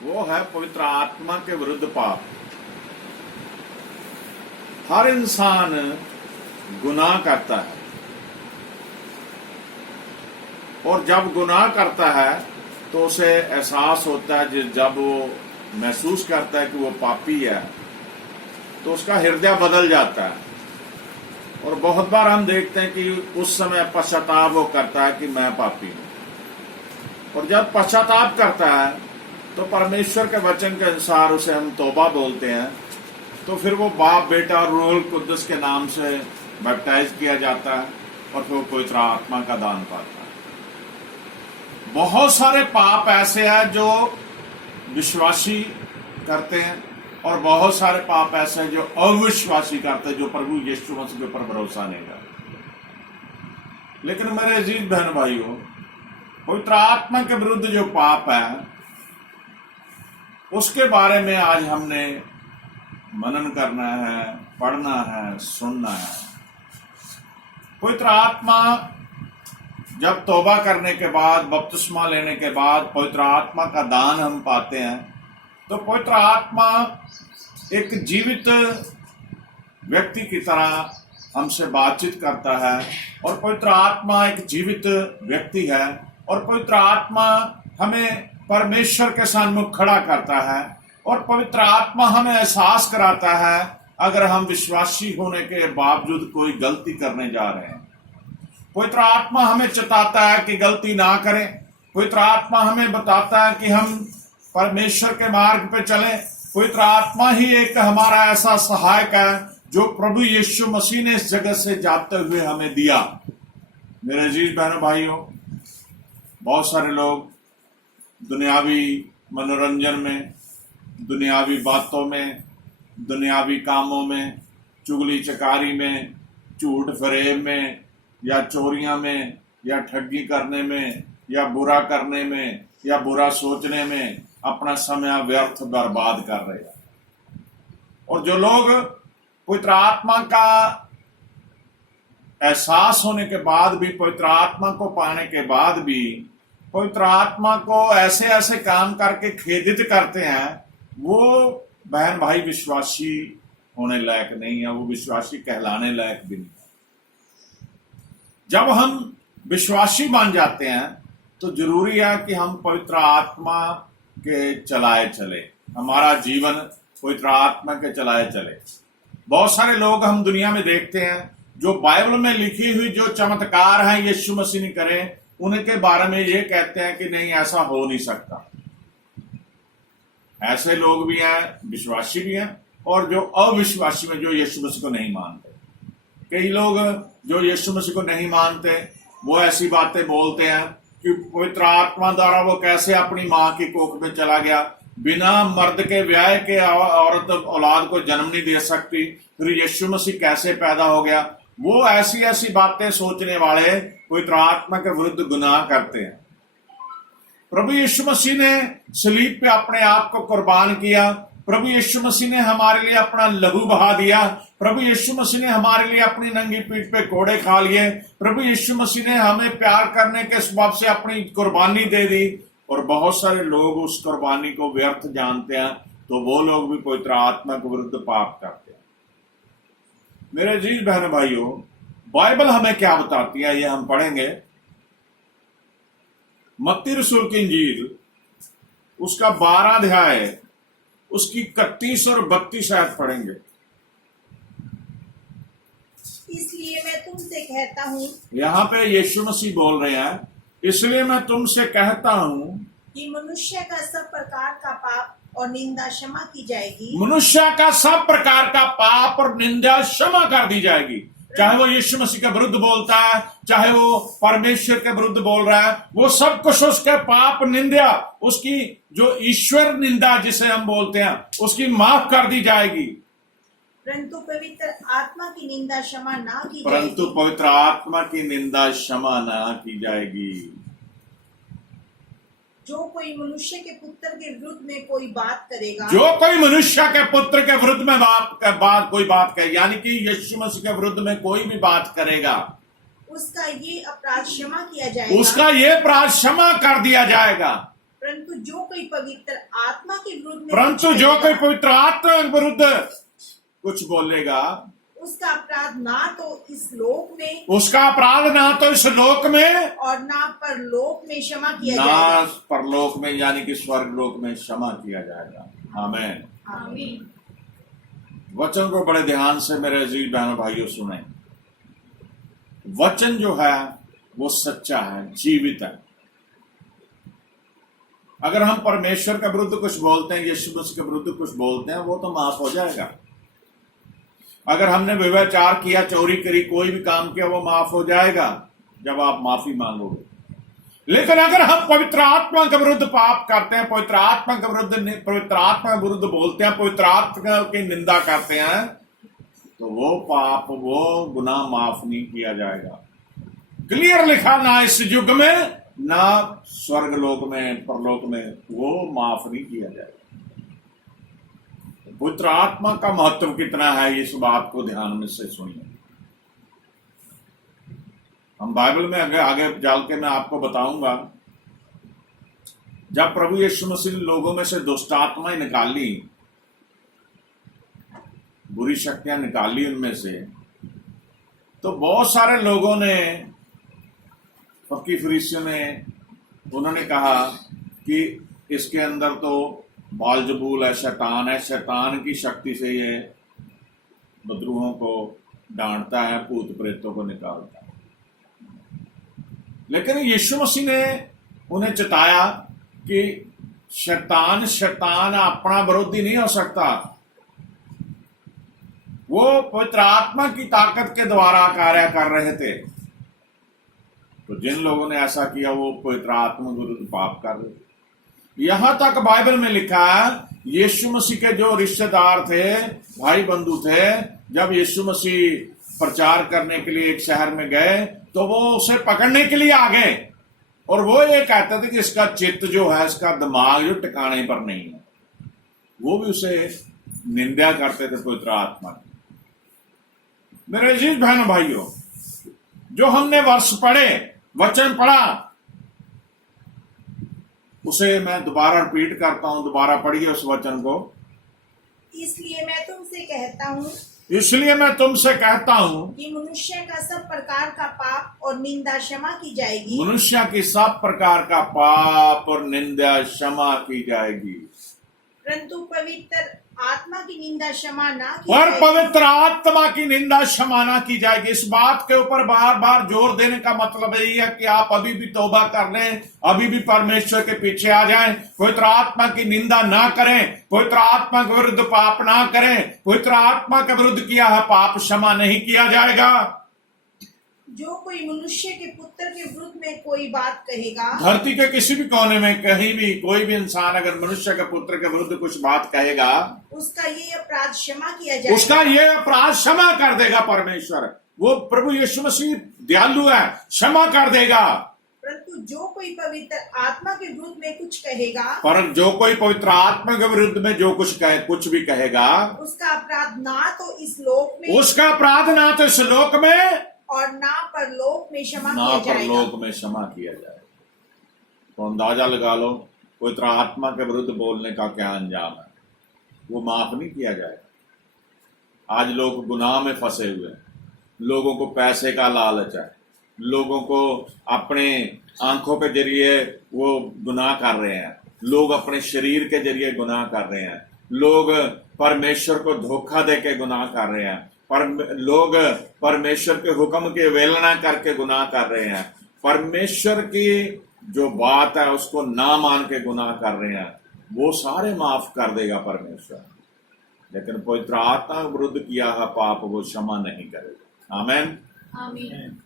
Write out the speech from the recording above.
वो है पवित्र आत्मा के विरुद्ध पाप। हर इंसान गुनाह करता है, और जब गुनाह करता है तो उसे एहसास होता है, जब वो महसूस करता है कि वो पापी है, तो उसका हृदय बदल जाता है। और बहुत बार हम देखते हैं कि उस समय पश्चाताप वो करता है कि मैं पापी हूं। और जब पश्चाताप करता है तो परमेश्वर के वचन के अनुसार उसे हम तौबा बोलते हैं, तो फिर वो बाप, बेटा और रूह कुद्दुस के नाम से बैप्टाइज किया जाता है और फिर वो पवित्र आत्मा का दान पाता है। बहुत सारे पाप ऐसे हैं जो विश्वासी करते हैं, और बहुत सारे पाप ऐसे हैं जो अविश्वासी करते हैं, जो प्रभु यीशु मसीह के ऊपर भरोसा नहीं करते। लेकिन मेरे अजीज बहन भाइयों, पवित्र आत्मा के विरुद्ध जो पाप है उसके बारे में आज हमने मनन करना है, पढ़ना है, सुनना है। पवित्र आत्मा, जब तौबा करने के बाद, बपतिस्मा लेने के बाद पवित्र आत्मा का दान हम पाते हैं, तो पवित्र आत्मा एक जीवित व्यक्ति की तरह हमसे बातचीत करता है, और पवित्र आत्मा एक जीवित व्यक्ति है, और पवित्र आत्मा हमें परमेश्वर के सम्मुख खड़ा करता है, और पवित्र आत्मा हमें एहसास कराता है अगर हम विश्वासी होने के बावजूद कोई गलती करने जा रहे हैं। पवित्र आत्मा हमें चेताता है कि गलती ना करें। पवित्र आत्मा हमें बताता है कि हम परमेश्वर के मार्ग पे चलें। पवित्र आत्मा ही एक हमारा ऐसा सहायक है जो प्रभु यीशु मसीह ने इस जगत से जाते हुए हमें दिया। मेरे अजीज बहनों भाइयों, बहुत सारे लोग दुनियावी मनोरंजन में, दुनियावी बातों में, दुनियावी कामों में, चुगली चकारी में, झूठ फरेब में, या चोरियां में, या ठगी करने में, या बुरा करने में, या बुरा सोचने में अपना समय व्यर्थ बर्बाद कर रहे हैं। और जो लोग पवित्र आत्मा का एहसास होने के बाद भी, पवित्र आत्मा को पाने के बाद भी, पवित्र आत्मा को ऐसे ऐसे काम करके खेदित करते हैं, वो बहन भाई विश्वासी होने लायक नहीं है, वो विश्वासी कहलाने लायक भी नहीं। जब हम विश्वासी बन जाते हैं तो जरूरी है कि हम पवित्र आत्मा के चलाए चले, हमारा जीवन पवित्र आत्मा के चलाए चले। बहुत सारे लोग हम दुनिया में देखते हैं जो बाइबल में लिखी हुई जो चमत्कार हैं यीशु मसीह ने करे, उनके बारे में ये कहते हैं कि नहीं, ऐसा हो नहीं सकता। ऐसे लोग भी हैं, विश्वासी भी हैं, और जो अविश्वासी में जो यीशु मसीह को नहीं मानते। कई लोग जो यीशु मसीह को नहीं मानते वो ऐसी बातें बोलते हैं कि पवित्र आत्मा द्वारा वो कैसे अपनी मां की कोख में चला गया, बिना मर्द के व्याह के औरत औलाद को जन्म नहीं दे सकती, फिर यीशु मसीह कैसे पैदा हो गया। वो ऐसी ऐसी बातें सोचने वाले पवित्र आत्मा के विरुद्ध गुनाह करते हैं। प्रभु यीशु मसीह ने सलीब पे अपने आप को कुर्बान किया। प्रभु यीशु मसीह ने हमारे लिए अपना लहू बहा दिया। प्रभु यीशु मसीह ने हमारे लिए अपनी नंगी पीठ पे कोड़े खा लिए। प्रभु यीशु मसीह ने हमें प्यार करने के सबब से अपनी कुर्बानी दे दी। और बहुत सारे लोग उस कुर्बानी को व्यर्थ जानते हैं, तो वो लोग भी पवित्र आत्मा के विरुद्ध पाप करते हैं। मेरे अजीज बहन भाइयों, बाइबल हमें क्या बताती है ये हम पढ़ेंगे। मत्ती रसूल की इंजील उसका 12 अध्याय, उसकी 31 और 32 आयत पढ़ेंगे। इसलिए मैं तुमसे कहता हूँ, यहाँ पे यीशु मसीह बोल रहे हैं, इसलिए मैं तुमसे कहता हूँ कि मनुष्य का सब प्रकार का पाप और निंदा क्षमा की जाएगी। मनुष्य का सब प्रकार का पाप और निंदा क्षमा कर दी जाएगी। चाहे वो यीशु मसीह के विरुद्ध बोलता है, चाहे वो परमेश्वर के विरुद्ध बोल रहा है, वो सब कुछ उसके पाप निंदा, उसकी जो ईश्वर निंदा जिसे हम बोलते हैं, उसकी माफ कर दी जाएगी। परंतु पवित्र आत्मा की निंदा क्षमा ना की जाएगी। परंतु पवित्र आत्मा की निंदा क्षमा ना की जाएगी। जो कोई मनुष्य के पुत्र के विरुद्ध में कोई बात करेगा, जो कोई मनुष्य के पुत्र के विरुद्ध में कोई बात कहे, यानी कि यीशु मसीह के विरुद्ध में कोई भी बात करेगा, उसका ये अपराध क्षमा किया जाएगा। उसका ये अपराध क्षमा कर दिया जाएगा। परंतु जो कोई पवित्र आत्मा के विरुद्ध में परंतु कुछ जो कोई कहेगा, पवित्र आत्मा के विरुद्ध कुछ बोलेगा, उसका अपराध ना तो इस लोक में उसका अपराध ना तो इस लोक में और ना परलोक में क्षमा किया ना जाएगा। परलोक में यानी कि स्वर्ग लोक में क्षमा किया जाएगा। आमीन। आमीन। वचन को बड़े ध्यान से मेरे अजीज बहनों भाइयों सुने। वचन जो है वो सच्चा है, जीवित है। अगर हम परमेश्वर के विरुद्ध कुछ बोलते हैं, यीशु मसीह के विरुद्ध कुछ बोलते हैं, वो तो माफ हो जाएगा। अगर हमने व्यभिचार किया, चोरी करी, कोई भी काम किया, वो माफ हो जाएगा जब आप माफी मांगोगे। लेकिन अगर हम पवित्र आत्मा के विरुद्ध पाप करते हैं, पवित्र आत्मा के विरुद्ध बोलते हैं, पवित्र आत्मा की निंदा करते हैं, तो वो पाप, वो गुनाह माफ नहीं किया जाएगा। क्लियर लिखा, ना इस युग में ना स्वर्ग लोक में, परलोक में वो माफ नहीं किया जाएगा। पवित्र आत्मा का महत्व कितना है, इस बात को ध्यान में से सुनिए। हम बाइबल में आगे चल के मैं आपको बताऊंगा, जब प्रभु यीशु मसीह ने लोगों में से दुष्ट आत्माएं निकाली, बुरी शक्तियां निकाली उनमें से, तो बहुत सारे लोगों ने, फकीर फरीसियों ने, उन्होंने कहा कि इसके अंदर तो बालजबूल है, शैतान है, शैतान की शक्ति से ये बदरूहों को डांटता है, भूत प्रेतों को निकालता है। लेकिन यीशु मसीह ने उन्हें चेताया कि शैतान अपना विरोधी नहीं हो सकता, वो पवित्र आत्मा की ताकत के द्वारा कार्य कर रहे थे। तो जिन लोगों ने ऐसा किया वो पवित्र आत्मा विरुद्ध पाप कर रहे थे। यहां तक बाइबल में लिखा है, यीशु मसीह के जो रिश्तेदार थे, भाई बंधु थे, जब यीशु मसीह प्रचार करने के लिए एक शहर में गए तो वो उसे पकड़ने के लिए आ गए, और वो ये कहते थे कि इसका चित्त जो है, इसका दिमाग जो ठिकाने पर नहीं है। वो भी उसे निंदा करते थे पवित्र आत्मा की। मेरे अजीज बहनों भाइयों, जो हमने वर्ष पढ़े, वचन पढ़ा, उसे मैं दोबारा रिपीट करता हूं, दोबारा पढ़िए उस वचन को। इसलिए मैं तुमसे कहता हूं कि मनुष्य का सब प्रकार का पाप और निंदा क्षमा की जाएगी। मनुष्य की सब प्रकार का पाप और निंदा क्षमा की जाएगी, परंतु पवित्र आत्मा की निंदा क्षमा ना की पर जाएगी। पवित्र आत्मा की निंदा क्षमा ना की जाएगी। इस बात के ऊपर बार बार जोर देने का मतलब यही है कि आप अभी भी तौबा कर लें, अभी भी परमेश्वर के पीछे आ जाएं, पवित्र आत्मा की निंदा ना करें, पवित्र आत्मा के विरुद्ध पाप ना करें। पवित्र आत्मा के विरुद्ध किया है पाप क्षमा नहीं किया जाएगा। जो कोई मनुष्य के पुत्र के विरुद्ध में कोई बात कहेगा, धरती के किसी भी कोने में कहीं भी कोई भी इंसान अगर मनुष्य के पुत्र के विरुद्ध कुछ बात कहेगा, उसका ये अपराध क्षमा किया जाएगा। उसका ये अपराध क्षमा कर देगा परमेश्वर। वो प्रभु यीशु मसीह दयालु है, क्षमा कर देगा। परंतु जो कोई पवित्र आत्मा के विरुद्ध में कुछ कहेगा, पर जो कोई पवित्र आत्मा के विरुद्ध में जो कुछ भी कहेगा, उसका अपराध ना तो इस लोक में, उसका अपराध ना तो इस लोक में और ना परलोक में क्षमा ना किया जाएगा। परलोक में क्षमा किया जाएगा। तो अंदाजा लगा लो पवित्र आत्मा के विरुद्ध बोलने का क्या अंजाम है, वो माफ नहीं किया जाएगा। आज लोग गुनाह में फंसे हुए हैं, लोगों को पैसे का लालच है, लोगों को अपने आंखों के जरिए वो गुनाह कर रहे हैं, लोग अपने शरीर के जरिए गुनाह कर रहे हैं, लोग परमेश्वर को धोखा दे के गुनाह कर रहे हैं, लोग परमेश्वर के हुक्म की अवहेलना करके गुनाह कर रहे हैं, परमेश्वर की जो बात है उसको ना मान के गुनाह कर रहे हैं। वो सारे माफ कर देगा परमेश्वर, लेकिन पवित्र आत्मा के विरुद्ध किया है पाप वो क्षमा नहीं करेगा। आमीन। आमीन।